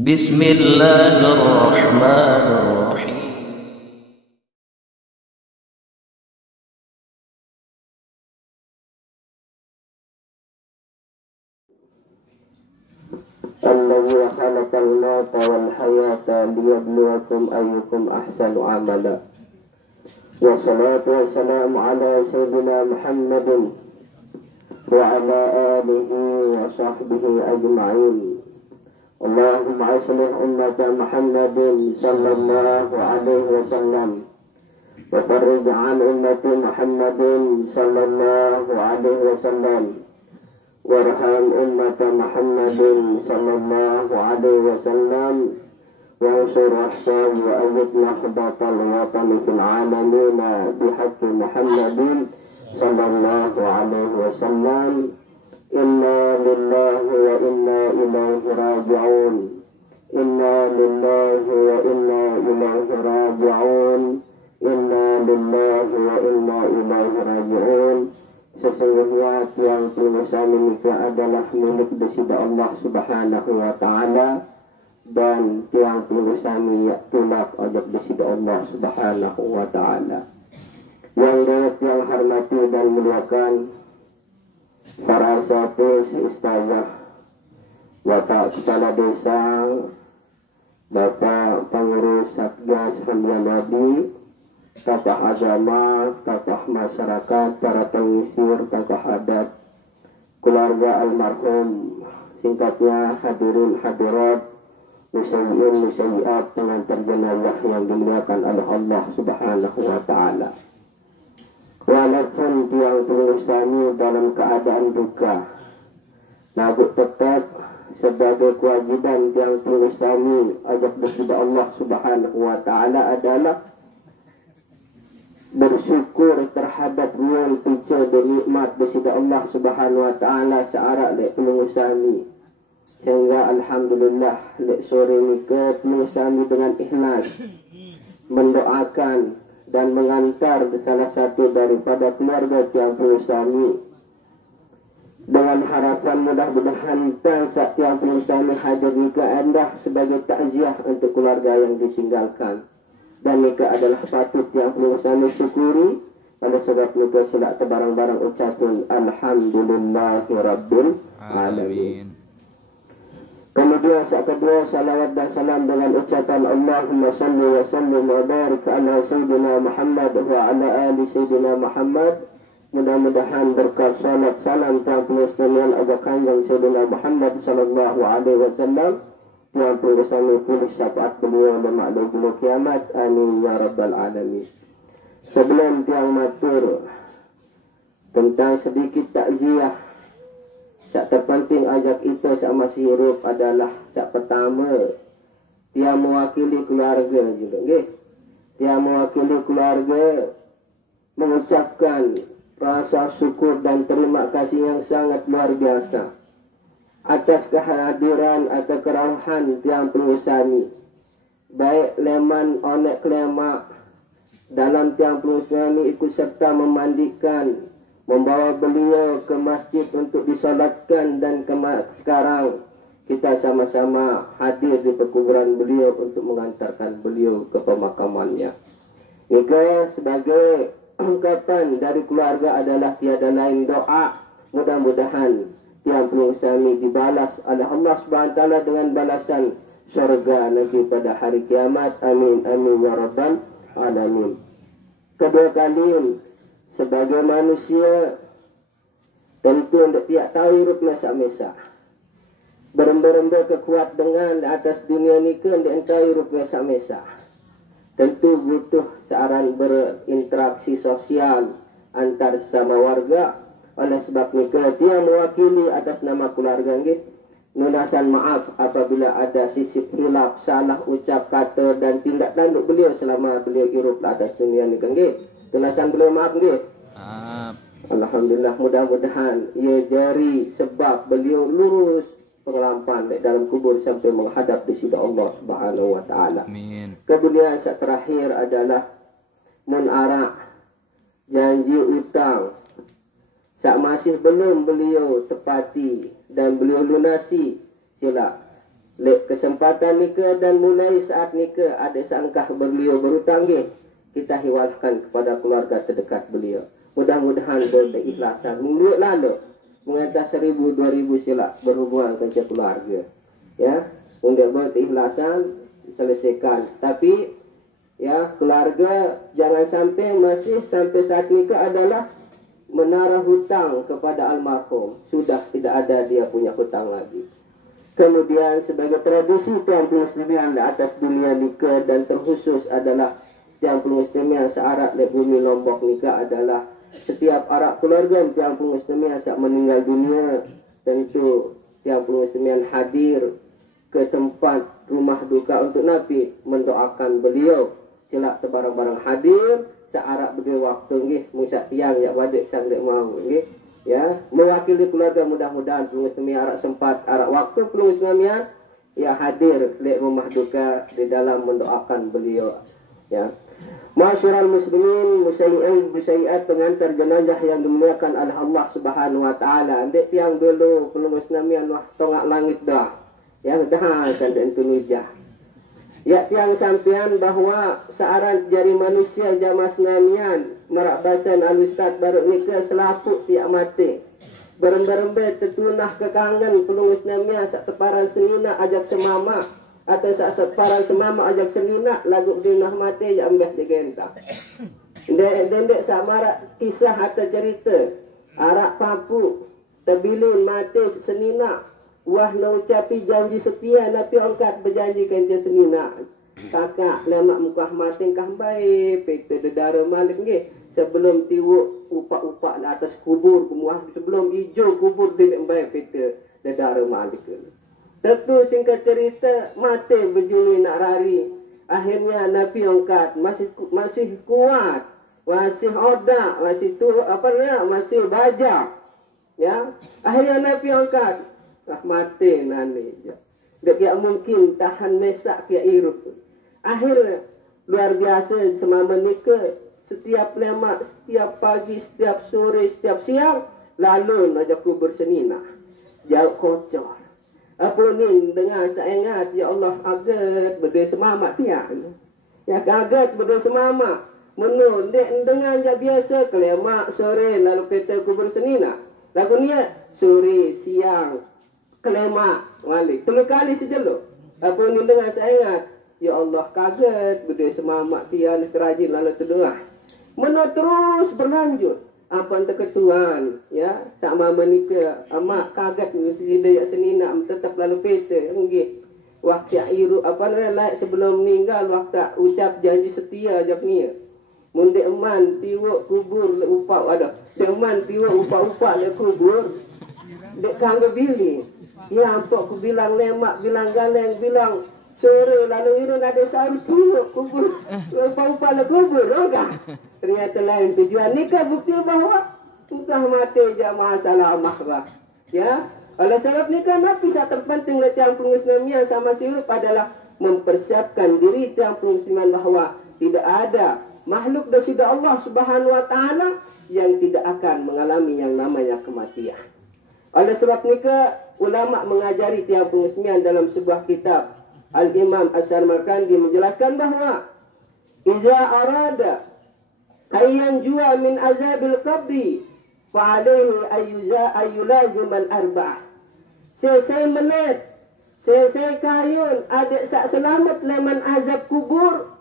بسم الله الرحمن الرحيم الذي خلق الموت والحياة ليبلوكم أيكم أحسن عملا والصلاة والسلام على سيدنا محمد وعلى آله وصحبه أجمعين. اللهم أصلح أمة محمد صلى الله عليه وسلم وفرج عن أمة محمد صلى الله عليه وسلم وارحم أمة محمد صلى الله عليه وسلم وانصر أحسن وأيد نهضة الوطن في العالمين بحق محمد صلى الله عليه وسلم. إنا لله وإنا إليه راجعون. إنا لله وإنا إليه راجعون. إنا لله وإنا إليه راجعون. Sesungguhnya tiang tulisan ini adalah milik bersih Allah Subhanahu wa Ta'ala, dan tiang tulisan ini tulak ojek bersih Allah Subhanahu wa Ta'ala. Yang hormati dan muliakan para sahabat ustazah, Bapak Kepala Desa, Bapak Pengurus Satgas Hamzah Nabi, tokoh agama, tokoh masyarakat, para pengisir, tokoh adat, keluarga almarhum, singkatnya hadirin hadirat, musyirin musyiat, pengantar jenazah yang dimuliakan oleh Allah Subhanahu wa Ta'ala. Walaupun tiang pengurusan dalam keadaan duka, namun tetap sebagai kewajiban tiang pengurusan ajak kepada Allah Subhanahu wa Ta'ala adalah bersyukur terhadap niat pica dan nikmat bersida Allah Subhanahu wa Ta'ala searak lek pengurusan, sehingga alhamdulillah lek sore ni ke pengurusan dengan ikhlas mendoakan dan mengantar salah satu daripada keluarga tiang pengurusan dengan harapan mudah-mudahan saat tiang pengurusan hadir nikah anda sebagai takziah untuk keluarga yang ditinggalkan. Dan nikah adalah patut yang perlu kami syukuri. Pada sebab nikah silap terbarang-barang ucapan Alhamdulillahi Rabbil Alamin. Kemudian saat kedua, salawat dan salam dengan ucapan Allahumma salli wa sallim wa barik ala Sayyidina Muhammad wa ala ali Sayyidina Muhammad. Mudah-mudahan berkat salat salam dan penuh agak kanjeng Sayyidina Muhammad sallallahu alaihi wasallam yang bersama pulih syafaat beliau dan makhluk beliau kiamat. Amin ya rabbal alamin. Sebelum tiang matur tentang sedikit takziah, sak terpenting ajak itu sak masih hidup adalah sak pertama tiang mewakili keluarga juga, nggih. Tiang mewakili keluarga mengucapkan rasa syukur dan terima kasih yang sangat luar biasa atas kehadiran atau kerawahan tiang pengurusan, baik leman onek kelema dalam tiang pengurusan ikut serta memandikan, membawa beliau ke masjid untuk disolatkan, dan sekarang kita sama-sama hadir di perkuburan beliau untuk mengantarkan beliau ke pemakamannya. Ini sebagai ungkapan dari keluarga adalah tiada lain doa, mudah-mudahan tiang pengurusan dibalas oleh Allah Subhanahu wa Ta'ala dengan balasan syurga nanti pada hari kiamat. Amin amin ya rabbal alamin. Kedua kali, sebagai manusia tentu tidak tahu hidup mesa-mesa, berember-ember kekuat dengan atas dunia ni ke tidak tahu hidup mesa-mesa. Tentu butuh searan berinteraksi sosial antar sesama warga. Oleh sebab nikah dia mewakili atas nama keluarga nggih, nunasan maaf apabila ada sisip hilaf, salah ucap kata dan tindak tanduk beliau selama beliau hidup atas dunia ni nggih. Tunasan beliau maaf nggih. Alhamdulillah, mudah-mudahan ia jari sebab beliau lurus pengelampan dalam kubur sampai menghadap di sisi Allah Subhanahu wa Ta'ala. Amin. Kemudian yang terakhir adalah munara janji utang sak masih belum beliau tepati dan beliau lunasi, sila Lek kesempatan nikah dan mulai saat nikah ada sangkah beliau berhutang kita hiwalkan kepada keluarga terdekat beliau. Mudah-mudahan berikhlasan. Menurut lalu mengatas 1,000-2,000 silap berhubungan dengan keluarga. Ya, untuk berikhlasan selesaikan. Tapi ya keluarga jangan sampai masih sampai saat nikah adalah menaruh hutang kepada almarhum. Sudah tidak ada dia punya hutang lagi. Kemudian sebagai tradisi Tiang Muslimin di atas dunia nikah dan terkhusus adalah Tiang Muslimin searak di bumi Lombok nikah adalah setiap arak keluarga Tiang Muslimin saat meninggal dunia tentu Tiang Muslimin hadir ke tempat rumah duka untuk Nabi mendoakan beliau. Silap terbarang-barang hadir searak berdua waktu nggih musak tiang ya wadik sang dek mau nggih. Ya, mewakili keluarga mudah-mudahan Muslimin arak sempat arak waktu Muslimin ya hadir di rumah duka di dalam mendoakan beliau. Ya. Masyarul muslimin musayyi'in musayyi'at pengantar jenazah yang dimuliakan oleh Allah Subhanahu wa taala. Dek tiang dulu Muslimin wah tongak langit dah. Ya dah kan tentu nujah. Ya tiang sampean bahwa searan jari manusia jamas namian merak basan al-ustad baru nikah selapuk tiak mati. Berembe-rembe tertunah kekangen pelungus namian sak teparan senina ajak semama atau sak teparan semama ajak senina lagu dinah mati ya ambeh digenta. Dendek sak marak kisah atau cerita arak papu terbilin mati senina. Wah nak ucapi janji setia Nabi angkat berjanji kenta senina. Kakak lemak mukah mating kah baik peta dedara malik nggih sebelum tiwuk upak-upak di atas kubur kemuah sebelum hijau kubur di baik peta dedara malik. Tentu singkat cerita mati berjuni nak rari. Akhirnya Nabi angkat masih kuat, masih odak, masih tu apa namanya masih bajak. Ya, akhirnya Nabi angkat mati nani je. Dia mungkin tahan mesak kia irup. Akhirnya luar biasa semama nikah setiap lemak, setiap pagi, setiap sore, setiap siang lalu najak kubur senina. Jauh kocor. Apa ni dengar saya ingat ya Allah agat berdua semamak tiang. Ya agat berdua semamak. Menun dek dengar je biasa kelemak sore lalu peta kubur senina. Lagu niat sore siang kelemak wali 3 kali sejeluk. Apa ni dengar saya ingat ya Allah kaget berdua semamak tiang kerajin lalu terdengar. Menurut terus berlanjut apa terketuan ya sama menikah amak kaget mesti dia senina tetap lalu peta nggih waktu iru apa namanya sebelum meninggal waktu ucap janji setia jak ni mun dek eman tiwuk kubur le upak ada dek eman tiwuk upak-upak le kubur dek kanggo bili ya ampok ku bilang lemak bilang galeng bilang sore lalu iru ada saru tiwuk kubur upak-upak le kubur enggak. Ternyata lain tujuan nikah bukti bahwa sudah mati je masalah mahrah. Ya, oleh sebab nikah Nabi saat terpenting letiang penguslimian sama sirup adalah mempersiapkan diri tiang penguslimian bahwa tidak ada makhluk dari Allah Subhanahu Wa Taala yang tidak akan mengalami yang namanya kematian. Oleh sebab nikah ulama mengajari tiang penguslimian dalam sebuah kitab Al-Imam As-Samarkandi menjelaskan bahwa iza arada ayyan jua min azabil qabri fa'alaihi ayyulazim al-arba'ah. Saya menit, saya kayun adik sak selamat leman azab kubur,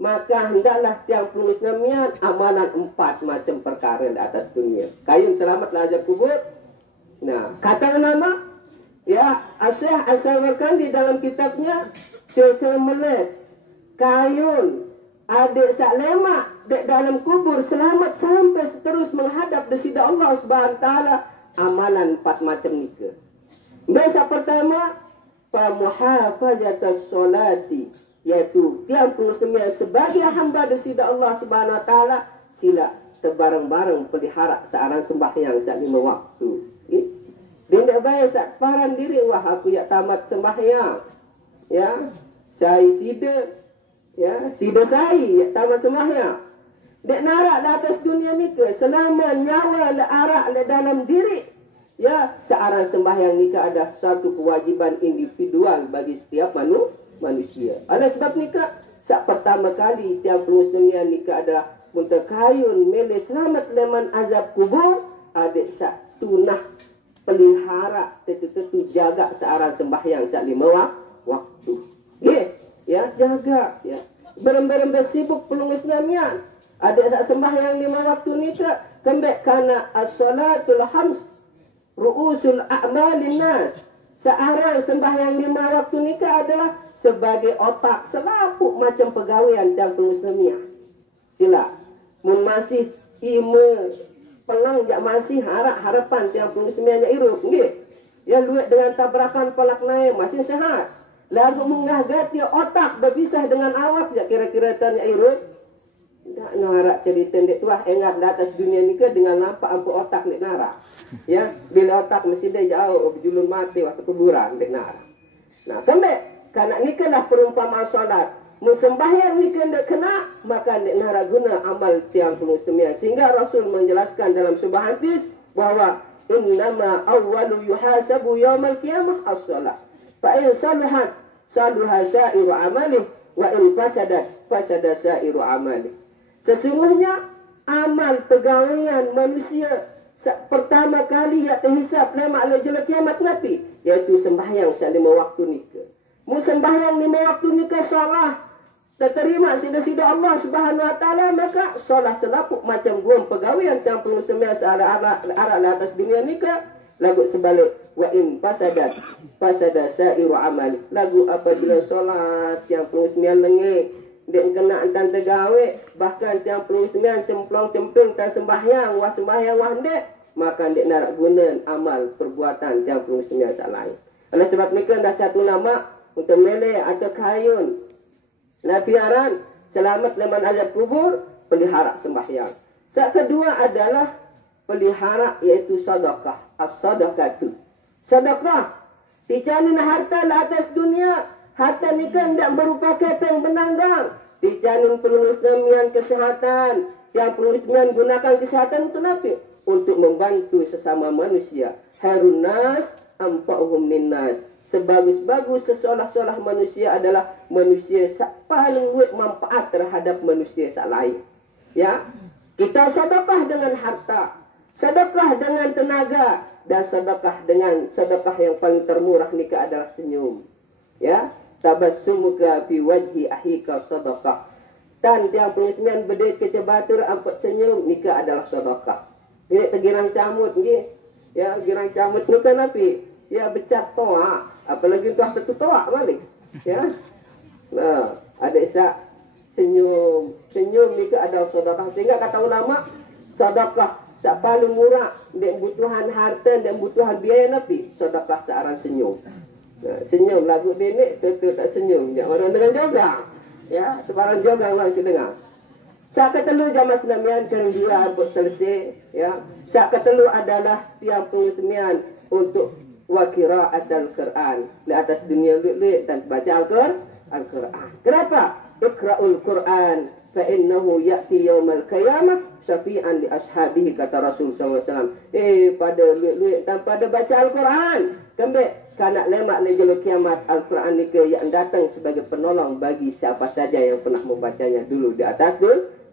maka hendaklah tiang penguslimian amalan 4 macam perkara di atas dunia. Kayun selamatlah azab kubur. Nah, kata nama ya Asyikh As-Samarkan di dalam kitabnya saya menit kayun adik sak lemak dek dalam kubur selamat sampai terus menghadap desida Allah Subhanahu Wa Taala amalan 4 macam nikah. Dosa pertama pamuhafazatus solati yaitu tiang penguslimian sebagai hamba desida Allah Subhanahu Wa Taala sila terbareng-bareng pelihara searang sembahyang sak 5 waktu. Dia tidak baik sak paran diri wah aku ya tamat sembahyang. Ya, saya sida ya, sida saya tamat sembahyang. Dek narak di atas dunia ni ke selama nyawa le arak le dalam diri Ya, searang sembahyang nikah ada satu kewajiban individual bagi setiap manusia. Oleh sebab nikah, saat pertama kali tiap muslimin nikah adalah muntakayun mele selamat leman azab kubur, adik sak tunah pelihara tentu jaga searang sembahyang sak 5 waktu. Ya, jaga ya. Berem-berem sibuk pelungus namian. Adik sak sembahyang 5 waktu nikah kembek kana as-salatul hams ru'usul a'malin nas. Searang sembahyang 5 waktu nikah adalah sebagai otak selapuk macam pegawaian dan pengusaha. Sila mun masih ime pelang jak masih harapan tiang pengusaha irup nggih. Ya luek dengan tabrakan palak naik masih sehat. Lalu menggagati otak berpisah dengan awak jak kira-kira tanya irup. Tak narak cerita dek tuah engat di atas dunia ni ke dengan nampak ampu otak dek narak. Ya, bila otak mesti dia jauh berjulun mati waktu kuburan dek narak. Nah, kembali karena ni lah perumpamaan solat. Sembahyang ni kena kena maka dek narak guna amal tiang muslimin. Sehingga Rasul menjelaskan dalam sebuah hadis bahawa innama awwalu yuhasabu yaumal qiyamah as-salat. Fa in saluhat saluha sa'iru amalih wa in fasadat fasada sa'iru amalih. Sesungguhnya amal pegawaian manusia pertama kali yang terhisap lemak lejala kiamat nanti, iaitu sembahyang 5 waktu nikah. Mu sembahyang 5 waktu nikah salah terterima sida-sida Allah Subhanahu wa taala, maka salah selapuk macam guam pegawaian yang perlu sembahyang searah atas dunia nikah. Lagu sebalik wa in fasadat fasada sa'iru amali. Lagu apabila solat yang perlu sembahyang lengit dia kena antan tegawe, bahkan tiang perlu sembilan cemplong cemping tak sembahyang wah ndek, maka ndek nak guna amal perbuatan tiang perlu sembilan sak lain. Oleh sebab mereka dah satu nama untuk mele atau kayun nafiaran selamat leman azab kubur, pelihara sembahyang. Sak kedua adalah pelihara iaitu sedekah. As-sadaqatu. Sedekah dijamin harta di atas dunia. Harta ni kan tidak berupa keteng benanggang. Dijamin penulis demian kesehatan. Yang penulis demian gunakan kesehatan untuk apa? Untuk membantu sesama manusia. Khairun nas anfa'uhum linnas. Sebagus-bagus sesolah-solah manusia adalah manusia yang paling luas manfaat terhadap manusia yang lain. Ya, kita sedekah dengan harta, sedekah dengan tenaga, dan sedekah yang paling termurah nikah adalah senyum. Ya, tabassumuka fi wajhi ahika sadaqah. Dan yang pengismian bedek kecebatur ampat senyum nikah adalah sadaqah. Ini tegirang camut nggih. Ya, girang camut ni kan api. Ya becak toa, apalagi tuah tetu toa balik. Ya. Nah, ada isak senyum. Senyum nikah adalah sadaqah. Sehingga kata ulama sadaqah sak paling murah dek butuhan harta dan butuhan biaya nabi sadaqah searang senyum. Nah, senyum lagu nenek tentu tak senyum. Ya, orang dengan jogang. Ya, sebarang jogang orang dengar. Sak ketelu jamaah senamian kedua buat selesai. Ya, sak ketelu adalah tiang pengesemian untuk wakiraatul Quran di atas dunia lulik dan baca Al-Quran. Kenapa? Iqra'ul Quran fa innahu ya'ti yaumal qiyamah syafi'an li ashabihi kata Rasul SAW. Pada lulik dan pada baca Al-Quran. Kembali kanak lemak lejelo kiamat Al-Quran ni ke yang datang sebagai penolong bagi siapa saja yang pernah membacanya dulu di atas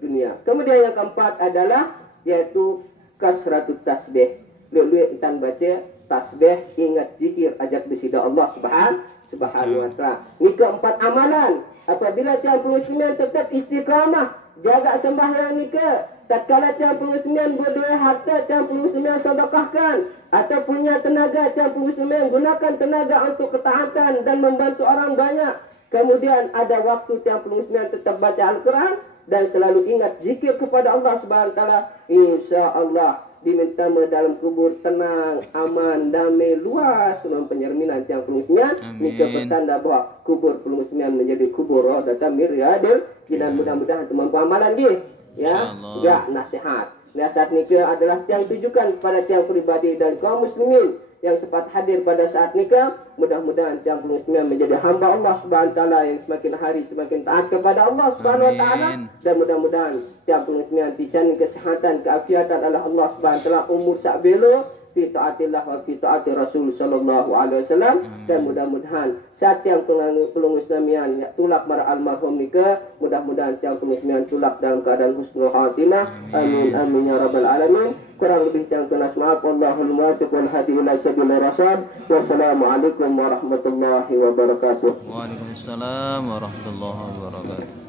dunia. Kemudian yang keempat adalah yaitu kasratut tasbih. Lulik dan baca tasbih, ingat zikir, ajak disida Allah Subhanahu wa taala. Ni keempat amalan. Apabila tiang pengusian tetap istiqamah, jaga sembahyang ni ke, tatkala tiang pengusian berdua harta, tiang pengusian sedekahkan, atau punya tenaga, tiang pengusian gunakan tenaga untuk ketaatan dan membantu orang banyak. Kemudian ada waktu tiang pengusian tetap baca Al-Quran dan selalu ingat zikir kepada Allah Subhanahu wa taala. Insya-Allah diminta dalam kubur tenang, aman, damai, luas dalam penyerminan tiang pengusian. Ini bertanda bahawa kubur pengusian menjadi kubur rohdatan miryadil. Dan mudah-mudahan teman amalan dia. Ya, ya nasihat. Nasihat nikah adalah tiang tujukan kepada tiang pribadi dan kaum muslimin yang sempat hadir pada saat nikah. Mudah-mudahan tiang pengusian menjadi hamba Allah Subhanahu wa taala yang semakin hari semakin taat kepada Allah Subhanahu wa taala, dan mudah-mudahan tiang pengusian dijamin kesehatan, keafiatan oleh Allah Subhanahu wa taala, umur sak belo, fi taatillah wa fi taati Rasul sallallahu alaihi wasallam. Dan mudah-mudahan saat yang pelung Islamian ya, tulak mara almarhum nika, mudah-mudahan tiang pelung Islamian tulak dalam keadaan husnul khatimah. Amin amin ya rabbal alamin. Kurang lebih yang tunas maaf. Wallahul muwaffiq wal hadi ila sabilir rasyad. Wassalamualaikum warahmatullahi wabarakatuh. Waalaikumsalam warahmatullahi wabarakatuh.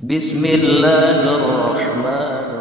Bismillahirrahmanirrahim.